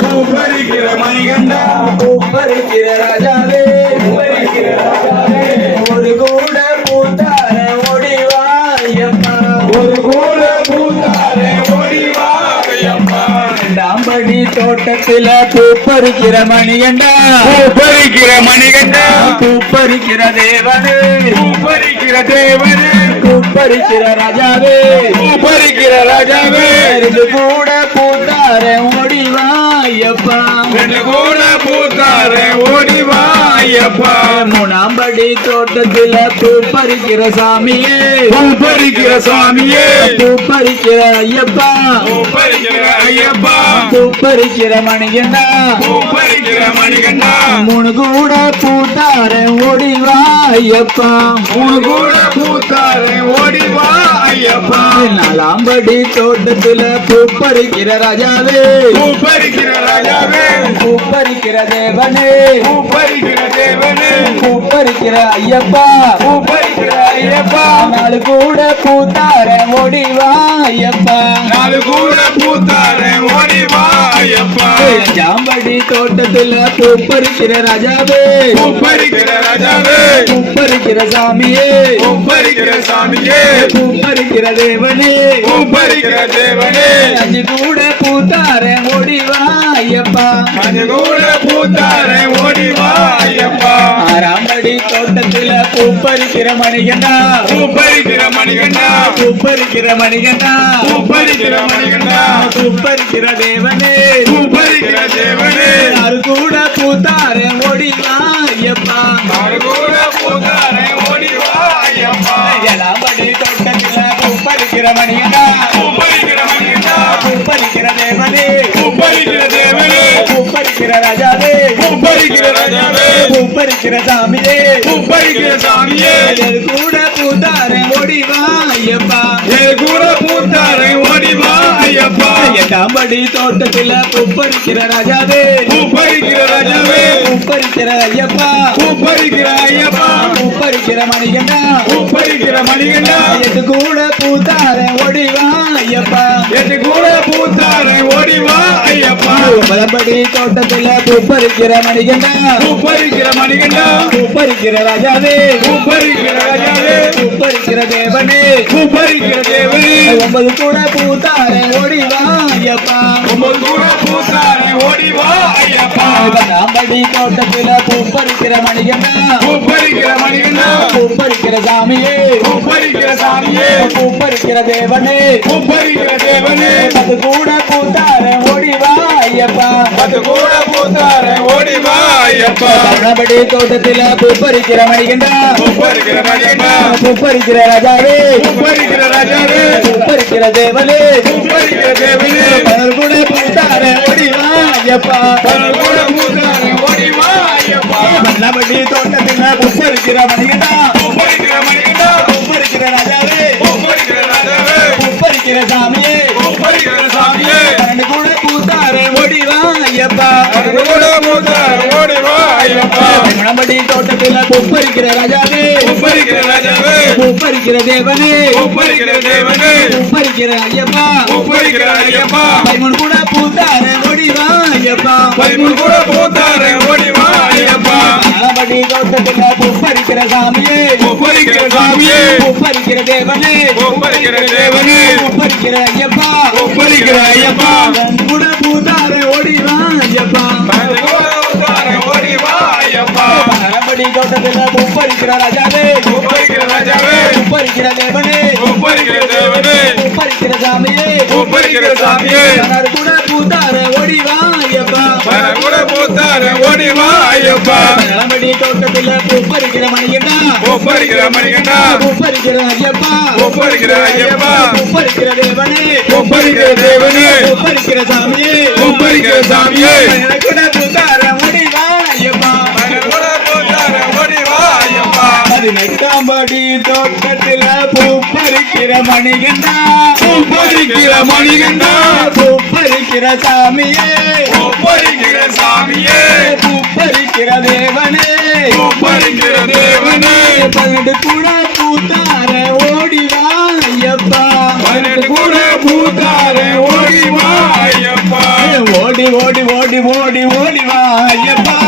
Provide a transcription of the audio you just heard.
பூப்பறிக்கிற மணிகண்டா பூப்பறிக்கிற ராஜாவே ஒரு கூட பூத்தார ஓடிவாயப்பா ஒரு கூட பூத்தாரே ஓடிவாயப்பா தாம்படி தோட்டத்தில பூப்பறிக்கிற மணிகண்டா பூப்பறிக்கிற மணிகண்டா பூப்பறிக்கிற தேவனே பூப்பறிக்கிற தேவனே பூப்பறிக்கிற ராஜாவே பூப்பறிக்கிற ராஜாவே ரெண்டு கூட பூத்தார ஓடிவாயப்பா ரெண்டு கூட பூத்தாரே ஓடிவாயப்பா மூணாம்படி தோட்டத்தில பூப்பறிக்கிற சாமியே பூப்பறிக்கிற சாமியே பூப்பறிக்கிற ஐயப்பா பூப்பறிக்கிற ஐயப்பா பூப்பறிக்கிற மணிகண்டா பூப்பறிக்கிற மணிகண்டா மூணு கூட பூத்தார ஓடிவா ஐயப்பா மூணு கூட பூத்தாரே ஓடிவா ஐயப்பா நாலாம்படி தோட்டத்தில பூப்பறிக்கிற ராஜாவே பூப்பறிக்கிற ராஜாவே பூப்பறிக்கிற தேவனே பூப்பறிக்கிற தேவனே பூப்பறிக்கிற ஐயப்பா பூப்பறிக்கிற ஐயப்பா நாலு கூட பூத்தார ஓடிவா ஐயப்பா நாலு கூட பூத்தாரே ஓடிவா ஐயப்பா ஜாம்படி தோட்டத்துல பூப்பறிக்கிற ராஜாவே பூப்பறிக்கிற ராஜாவே பூப்பறிக்கிற சாமியே பூப்பறிக்கிற சாமியே பூப்பறிக்கிற தேவனே பூப்பறிக்கிற தேவனே அஞ்சு கூட பூத்தார ஓடிவா ஐயப்பா அது கூட பூத்தாரே ஓடிவா ஐயப்பா ஆறாம்படி தோட்டத்துல பூப்பறிக்கிற மணிகண்டா பூப்பறிக்கிற மணிகண்டா பூப்பறிக்கிற மணிகண்டா பூப்பறிக்கிற மணிகண்டா பூப்பறிக்கிற தேவனே பூப்பறிக்கிற தேவனே யாரு கூட பூத்தார ஓடிவா ஐயப்பா அது கூட பூத்தாரே ஓடிவா ஐயப்பா ஏழாம்படி தோட்டத்துல பூப்பறிக்கிற மணிகண்டா பூப்பறிக்கிற மணிகண்டா பூப்பறிக்கிற தேவனே பூப்பறிக்கிற தேவனே பூப்பறிக்கிற ராஜாவே பூப்பறிக்கிற ராஜாவே பூப்பறிக்கிற சாமியே பூப்பறிக்கிற சாமியே யாரு கூட பூத்தார ஓடிவா ஐயப்பா ஏ கூட பூத்தாரே ஓடிவா ஐயப்பா எட்டாம்படி தோட்டத்துல பூப்பறிக்கிற ராஜாவே பூப்பறிக்கிற ராஜாவே பூப்பறிக்கிற ஐயப்பா பூப்பறிக்கிற ஐயப்பா பூப்பறிக்கிற மணிகண்டா பூப்பறிக்கிற மணிகண்டா எட்டு கூட பூத்தார ஓடிவா ஐயப்பா எட்டு கூட பூத்தாரே ஓடிவா ஐயப்பா ஒன்பதாம்படி தோட்டத்துல பூப்பறிக்கிற மணிகண்டா பூப்பறிக்கிற மணிகண்டா பூப்பறிக்கிற ராஜாவே பூப்பறிக்கிற ராஜாவே பூப்பறிக்கிற தேவனே பூப்பறிக்கிற தேவனே ஒன்பது கூட பூத்தார ஓடிவா ஐயப்பா ஒன்பது கூட பூத்தாரே ஓடிவா ஐயப்பா பத்தாம்படி தோட்டத்துல பூப்பறிக்கிற மணிகண்டா பூப்பறிக்கிற மணிகண்டா பூப்பறிக்கிற சாமியே பூப்பறிக்கிற சாமியே பூப்பறிக்கிற தேவனே பூப்பறிக்கிற தேவனே அது கூட பூத்தார ஓடிவா ஐயப்பா அது கூட பூத்தாரே ஓடிவா ஐயப்பா பத்தாம்படி தோட்டத்துல பூப்பறிக்கிற மணிகண்டா பூப்பறிக்கிற மணிகண்டா பூப்பறிக்கிற ராஜாவே பூப்பறிக்கிற ராஜாவே பூப்பறிக்கிற தேவனே பூப்பறிக்கிற தேவனே பலர் கூட பூத்தார ஓடிவா ஐயப்பா அது கூட பூத்தாரே ஓடிவா ஐயப்பா பத்தாம்படி தோட்டத்துல பூப்பறிக்கிற மணிகண்டா பூப்பறிக்கிற மணிகண்டா பூப்பறிக்கிற ராஜாவே பூப்பறிக்கிற ராஜாவே பூப்பறிக்கிற சாமியே பூப்பறிக்கிற சாமியே பன்னெண்டு கூட பூத்தார ஓடிவா ஐயப்பா அது கூட பூத்தாரே ஓடிவா ஐயப்பா மணம்படி தோட்டத்துல பூப்பறிக்கிற ராஜாவே பூப்பறிக்கிற ராஜாவே பூப்பறிக்கிற தேவனே பூப்பறிக்கிற தேவனே பூப்பறிக்கிற ஐயப்பா பூப்பறிக்கிற ஐயப்பா பைமன் கூட பூத்தார ஓடிவா ஐயப்பா பதிமூணு கூட பூத்தாரே ஓடிவா ஐயப்பா மணம்படி தோட்டத்துல பூப்பறிக்கிற சாமியே பூப்பறிக்கிற சாமியே பூப்பறிக்கிற தேவனே பூப்பறிக்கிற தேவனே பூப்பறிக்கிற ஐயப்பா பூப்பறிக்கிற ஐயப்பா பைமன் கூட பூத்தார ஓடிவா ஐயப்பா அது கூட பூத்தாரே ஓடிவா ஐயப்பா மணம்படி தோட்டத்துல பூப்பறிக்கிற ராஜாவே பூப்பறிக்கிற ராஜாவே பூப்பறிக்கிற தேவனே பூப்பறிக்கிற தேவனே பூப்பறிக்கிற சாமியே பூப்பறிக்கிற சாமியே பலர் கூட பூத்தார ஓடிவா ஐயப்பா அது கூட பூத்தாரே ஓடிவா ஐயப்பா மணம்படி தோட்டத்துல பூப்பறிக்கிற மணிகண்டா பூப்பறிக்கிற மணிகண்டா பூப்பறிக்கிற ஐயப்பா பூப்பறிக்கிற ஐயப்பா பூப்பறிக்கிற தேவனே பூப்பறிக்கிற தேவனே பூப்பறிக்கிற சாமியே பூப்பறிக்கிற சாமியே பலர் கூட பூத்தார ஓடிவா ஐயப்பா அது கூட பூத்தாரே ஓடிவா ஐயப்பா பதினெட்டாம்படி தோட்டத்துல பூப்பறிக்கிற மணிகண்டா பூப்பறிக்கிற மணிகண்டா பூப்பறிக்கிற சாமியே பூப்பறிக்கிற சாமியே பூப்பறிக்கிற தேவனே பூப்பறிக்கிற தேவனே பன்னெண்டு கூட பூத்தார ஓடிவா ஐயப்பா பதினெட்டு கூட பூத்தாரே ஓடிவா ஐயப்பா ஓடி ஓடி ஓடி ஓடி ஓடி வா ஐயப்பா